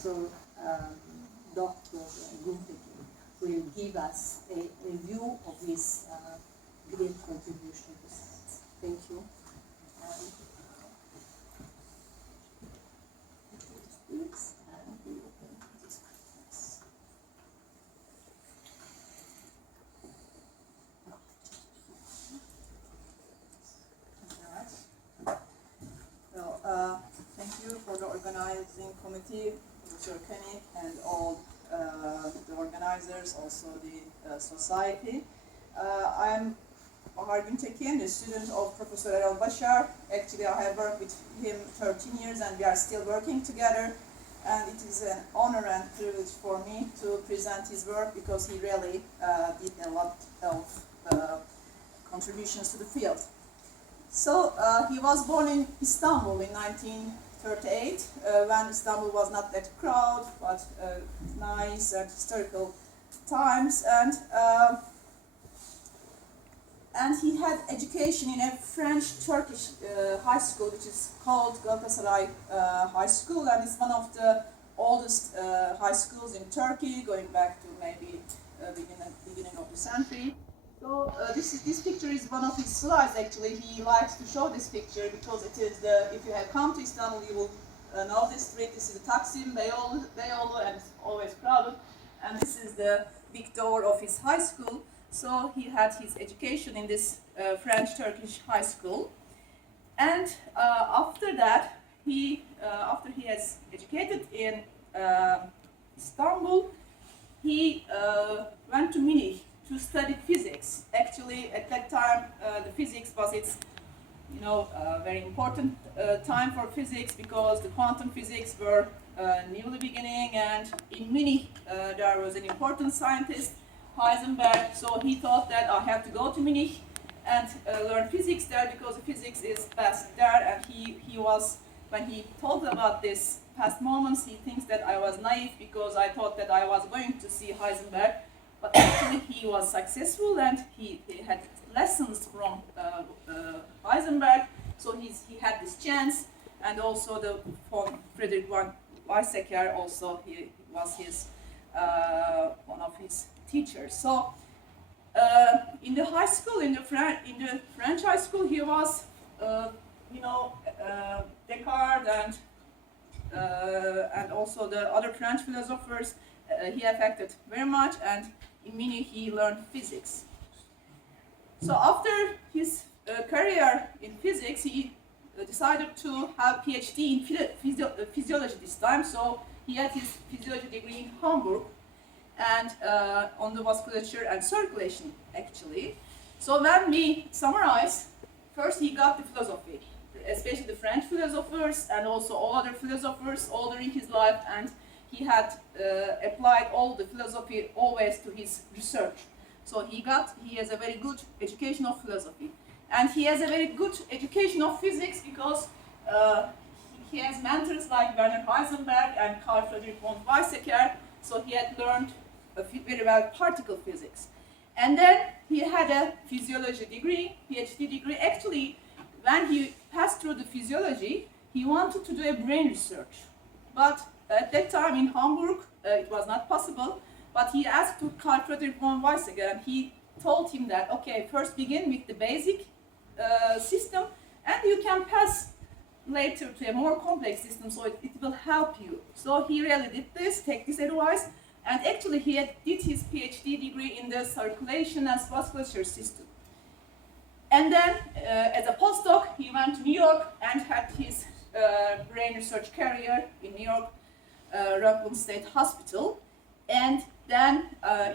Professor Dr. Guntekin will give us a review of his great contribution to science. Thank you. Thank you for the organizing committee, Mr. Kenny, and all the organizers, also the society. I'm Bahar Güntekin, a student of Professor Erol Başar. Actually, I have worked with him 13 years and we are still working together. And it is an honor and privilege for me to present his work because he really did a lot of contributions to the field. So he was born in Istanbul in 1938, when Istanbul was not that crowded, but nice and historical times. And he had education in a French-Turkish high school, which is called Geleneksel High School, and it's one of the oldest high schools in Turkey, going back to maybe beginning of the century. So this picture is one of his slides. Actually, he likes to show this picture because it is if you have come to Istanbul, you will know this street. This is the Taksim, Beyoğlu, and it's always crowded. And this is the big door of his high school. So he had his education in this French-Turkish high school. And after that, after he has educated in Istanbul, he went to Munich to study physics. Actually, at that time, the physics was its, very important time for physics because the quantum physics were newly beginning, and in Munich there was an important scientist, Heisenberg. So he thought that I have to go to Munich and learn physics there because the physics is best there. And he was, when he told about this past moments, he thinks that I was naive because I thought that I was going to see Heisenberg. But actually he was successful and he had lessons from Heisenberg, so he had this chance. And also the Friedrich von Weizsäcker, also he was his one of his teachers. So in the high school, in the French high school, he was Descartes and also the other French philosophers. He affected very much, and in Munich he learned physics. So after his career in physics, he decided to have PhD in physiology this time. So he had his physiology degree in Hamburg, and on the vasculature and circulation, actually. So when we summarize, first he got the philosophy, especially the French philosophers and also all other philosophers all during his life, and he had applied all the philosophy always to his research. So he has a very good education of philosophy. And he has a very good education of physics because he has mentors like Werner Heisenberg and Carl Friedrich von Weizsäcker. So he had learned very well particle physics. And then he had a physiology degree, PhD degree. Actually, when he passed through the physiology, he wanted to do a brain research. But at that time in Hamburg, it was not possible, but he asked to Carl Friedrich von Weizsäcker, and he told him that, okay, first begin with the basic system, and you can pass later to a more complex system, so it will help you. So he really did this, take this advice, and actually he did his PhD degree in the circulation and vasculature system. And then, as a postdoc, he went to New York and had his brain research career in New York, Rockland State Hospital. And then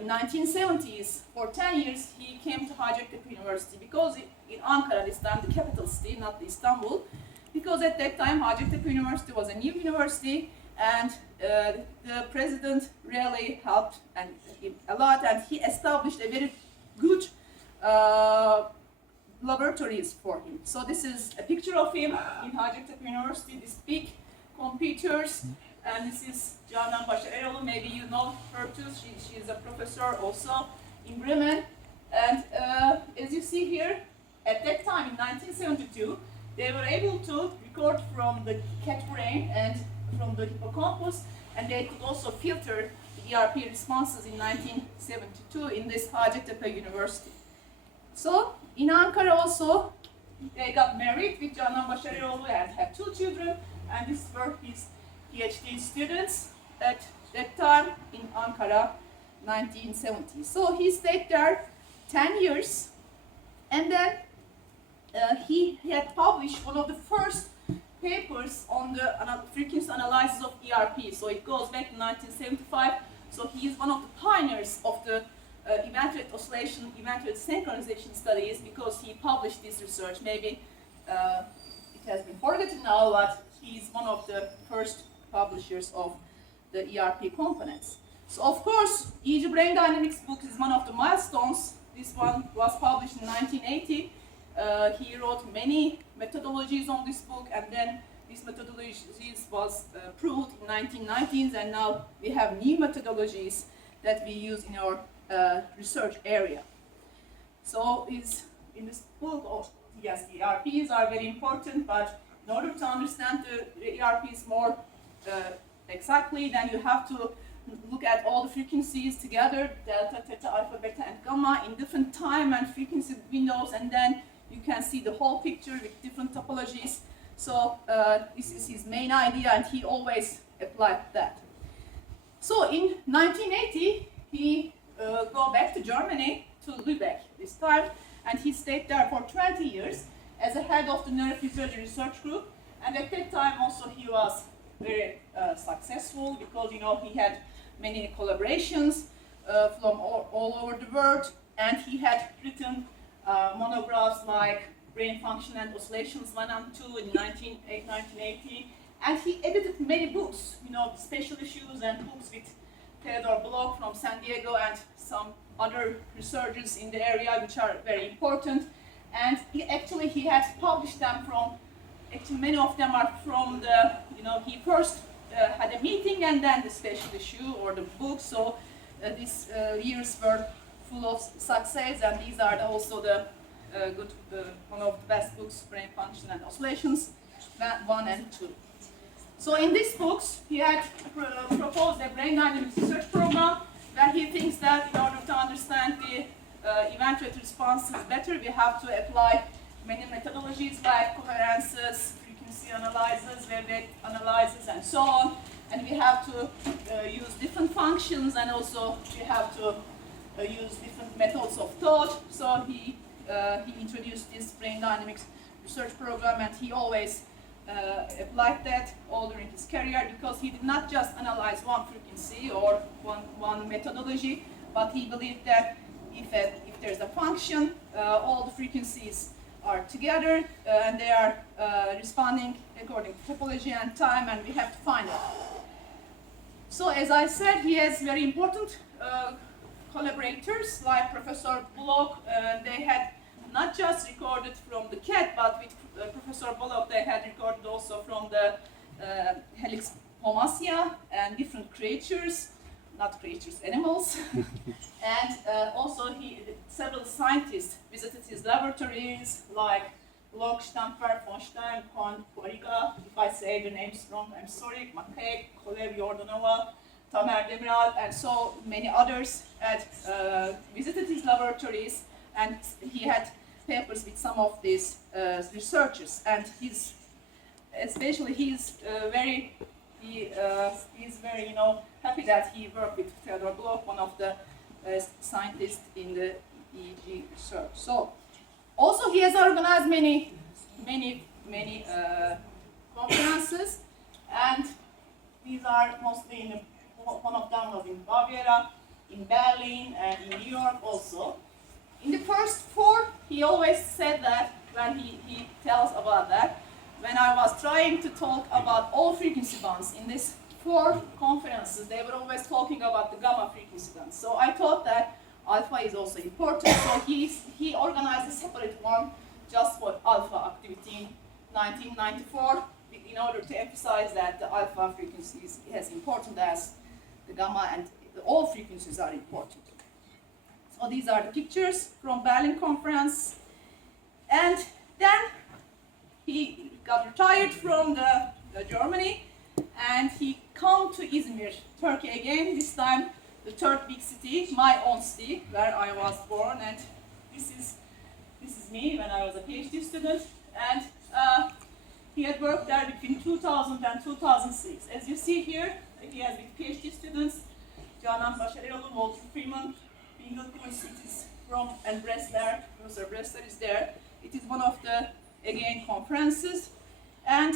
in 1970s, for 10 years, he came to Hacettepe University because in Ankara this time, the capital city, not Istanbul, because at that time Hacettepe University was a new university, and the president really helped him a lot, and he established a very good laboratories for him. So this is a picture of him in Hacettepe University, these big computers. And this is Erol Başar'ın. Maybe you know her too. She is a professor also in Bremen. And as you see here, at that time in 1972, they were able to record from the cat brain and from the hippocampus, and they could also filter the ERP responses in 1972 in this Hacettepe University. So in Ankara also, they got married with Erol Başar'ın and had 2 children, and these were his PhD students at that time in Ankara, 1970. So he stayed there 10 years, and then he had published one of the first papers on the frequency analysis of ERP. So it goes back to 1975. So he is one of the pioneers of the event rate oscillation, event rate synchronization studies, because he published this research. Maybe it has been forgotten now, but he is one of the first publishers of the ERP components. So of course, EEG Brain Dynamics book is one of the milestones. This one was published in 1980. He wrote many methodologies on this book, and then these methodologies was proved in 1990s, and now we have new methodologies that we use in our research area. So in this book, yes, the ERPs are very important, but in order to understand the ERPs more exactly, then you have to look at all the frequencies together, delta, theta, alpha, beta, and gamma, in different time and frequency windows, and then you can see the whole picture with different topologies. So this is his main idea, and he always applied that. So in 1980, he go back to Germany, to Lübeck this time, and he stayed there for 20 years as a head of the neurophysiology research group. And at that time also he was very successful, because he had many collaborations from all over the world, and he had written monographs like Brain Function and Oscillations 1 and 2 in 1980, and he edited many books, special issues and books with Theodore Bloch from San Diego and some other researchers in the area, which are very important. And he has published them from, many of them are from the, he first had a meeting and then the special issue or the book. So these years were full of success, and these are also the one of the best books, Brain Function and Oscillations, 1 and 2. So in these books, he had proposed a brain dynamics research program, where he thinks that in order to understand the event rate responses better, we have to apply many methodologies like coherences, frequency analysis, wave rate analysis, and so on. And we have to use different functions, and also we have to use different methods of thought. So he introduced this brain dynamics research program, and he always applied that all during his career, because he did not just analyze one frequency or one methodology, but he believed that if there's a function, all the frequencies are together and they are responding according to topology and time, and we have to find it. So as I said, he has very important collaborators like Professor Bloch. They had not just recorded from the cat, but with Professor Bloch they had recorded also from the Helix pomacia and different creatures, not creatures, animals. And also several scientists visited his laboratories, like Bloch, Stamfer, von Stein, Kohn, Koriga. If I say the names wrong, I'm sorry. McCabe, Kolev, Yordanova, Tamer Demiral, and so many others had visited his laboratories, and he had papers with some of these researchers. And he's very happy that he worked with Theodore Bloch, one of the scientists in the EEG research. So also he has organized many conferences, and these are mostly one of them was in Bavaria, in Berlin, and in New York also. In the first 4, he always said that when he tells about that, when I was trying to talk about all frequency bands in these 4 conferences, they were always talking about the gamma frequency bands. So I thought that alpha is also important. So he organized a separate one just for alpha activity in 1994 in order to emphasize that the alpha frequency is as important as the gamma, and all frequencies are important. So these are the pictures from Berlin conference. And then he got retired from the Germany, and he come to Izmir, Turkey again, this time the third big city, my own city, where I was born, and this is me when I was a PhD student, and he had worked there between 2000 and 2006. As you see here, he has been PhD students, Erol Başar'ın, Walter Freeman, Bingal cities from, and Bresler, Professor Bresler is there. It is one of the, again, conferences, and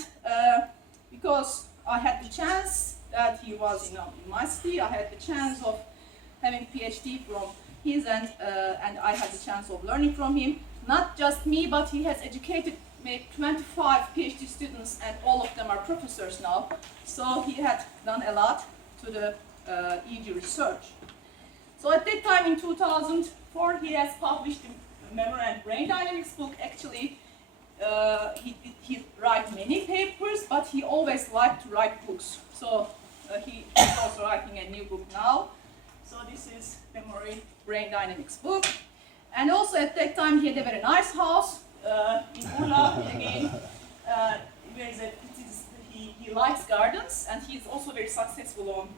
because I had the chance that he was in my city, I had the chance of having PhD from his, and I had the chance of learning from him. Not just me, but he has educated maybe 25 PhD students, and all of them are professors now. So he had done a lot to the EG research. So at that time in 2004, he has published the Memory and Brain Dynamics book. Actually, he write many papers, but he always liked to write books. So he is also writing a new book now. So this is Memory Brain Dynamics book. And also at that time he had a very nice house in Urla again. Where is it? He likes gardens, and he is also very successful on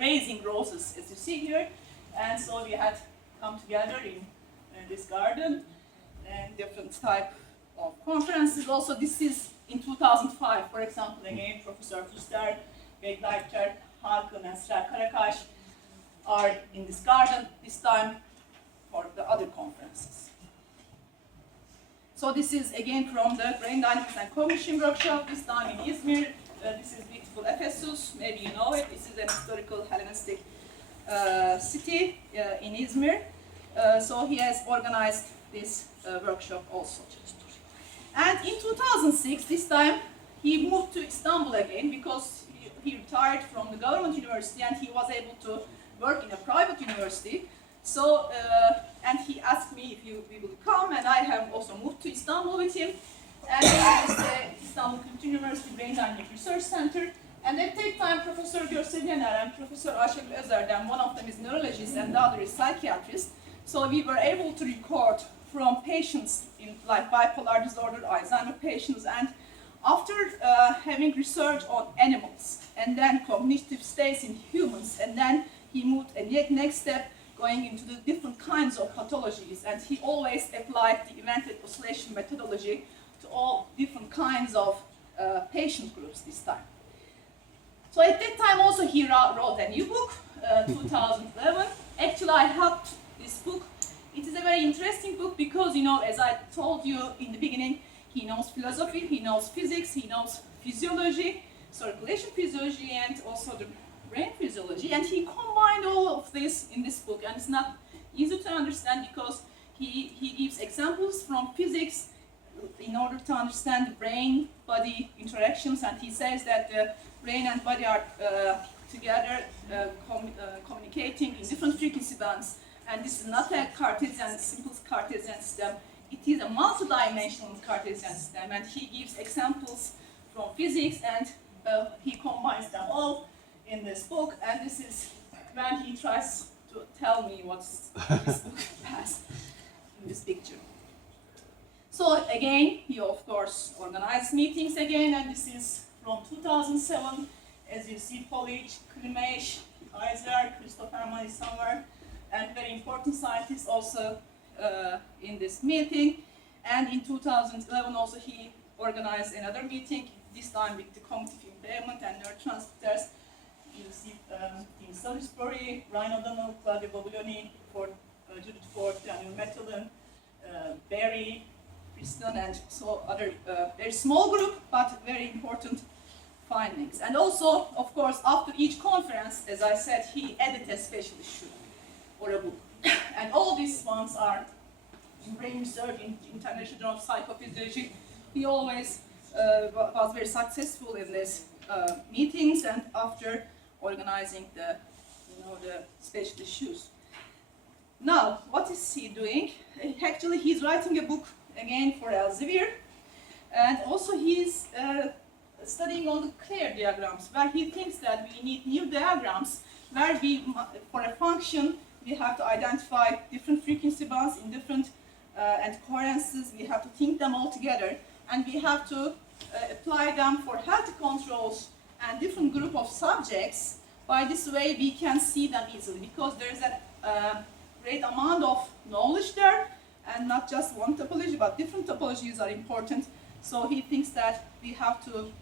raising roses, as you see here. And so we had come together in this garden and different type of conferences. Also, this is in 2005, for example, again, Professor Fuster, Begleiter, Hakan, and Sra Karakash are in this garden, this time for the other conferences. So this is again from the Brain Dynamics and Cognition workshop, this time in Izmir. This is beautiful Ephesus, maybe you know it. This is an historical Hellenistic city in Izmir. So he has organized this workshop also. And in 2006, this time, he moved to Istanbul again because he retired from the government university and he was able to work in a private university. So, and he asked me if we will come, and I have also moved to Istanbul with him. And there is the Istanbul Kültür University Brain Dynamic Research Center. And at that time, Professor Görsel Yener and Professor Ayşegül Özer'den, one of them is neurologist and the other is psychiatrist. So we were able to record from patients in like bipolar disorder, Alzheimer patients, and after having research on animals and then cognitive states in humans, and then he moved a next step going into the different kinds of pathologies, and he always applied the event oscillation methodology to all different kinds of patient groups this time. So at that time also he wrote a new book, 2011. Actually I helped this book. It is a very interesting book because, you know, as I told you in the beginning, he knows philosophy, he knows physics, he knows physiology, circulation physiology, and also the brain physiology, and he combined all of this in this book, and it's not easy to understand because he gives examples from physics in order to understand the brain-body interactions, and he says that the brain and body are together communicating in different frequency bands, and this is not a Cartesian, simple Cartesian system, it is a multi-dimensional Cartesian system, and he gives examples from physics, and he combines them all in this book, and this is when he tries to tell me what this book has in this picture. So again, he of course organized meetings again, and this is from 2007. As you see, Polish, Klimesh, Eisler, Christopher Mann is somewhere, and very important scientists also in this meeting. And in 2011 also he organized another meeting, this time with the cognitive impairment and neurotransmitters. You see in Salisbury, Ryan O'Donnell, Claudia Boglioni, Judith Ford, Daniel Metalin, Barry, Kristen, and so other very small group, but very important findings. And also, of course, after each conference, as I said, he edited a special issue or a book. And all these ones are in brain research, in International Journal of Psychophysiology. He always was very successful in these meetings and after organizing the special issues. Now, what is he doing? Actually, he's writing a book again for Elsevier, and also he's studying all the clear diagrams, where he thinks that we need new diagrams, where we, for a function, we have to identify different frequency bands in different and coherences. We have to think them all together, and we have to apply them for healthy controls and different group of subjects. By this way, we can see them easily because there is a great amount of knowledge there, and not just one topology, but different topologies are important. So he thinks that we have to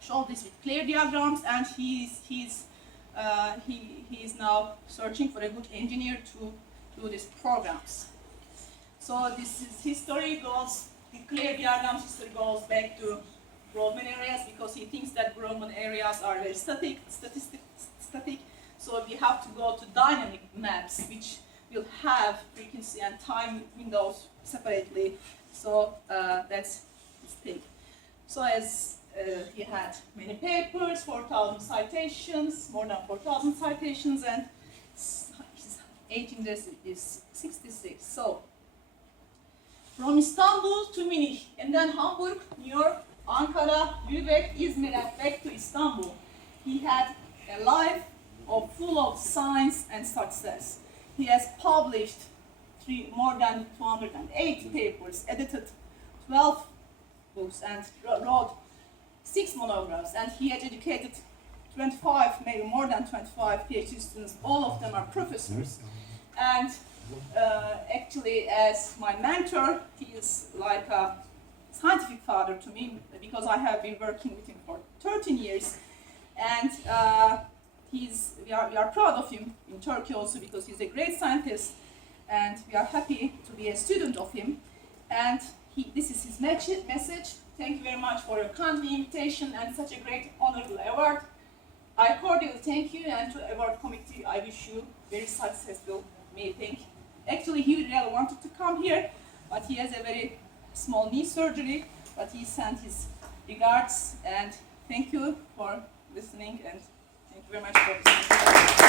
show this with clear diagrams, and he is now searching for a good engineer to do these programs. So this is history goes, the clear diagrams history goes back to Broadman areas because he thinks that Broadman areas are very static. So we have to go to dynamic maps, which will have frequency and time windows separately. So that's his thing. So as he had many papers, 4,000 citations, more than 4,000 citations, and his age is 66. So from Istanbul to Munich, and then Hamburg, New York, Ankara, Lübeck, Izmir, and back to Istanbul. He had a life full of science and success. He has published more than 280 papers, edited 12 books, and wrote 6 monographs, and he had educated 25, maybe more than 25 PhD students. All of them are professors. And actually, as my mentor, he is like a scientific father to me because I have been working with him for 13 years. And we are proud of him in Turkey also because he's a great scientist, and we are happy to be a student of him. And this is his message. Thank you very much for your kind invitation and such a great honorable award. I cordially thank you, and to the award committee, I wish you very successful meeting. Actually, he really wanted to come here, but he has a very small knee surgery, but he sent his regards, and thank you for listening, and thank you very much for listening.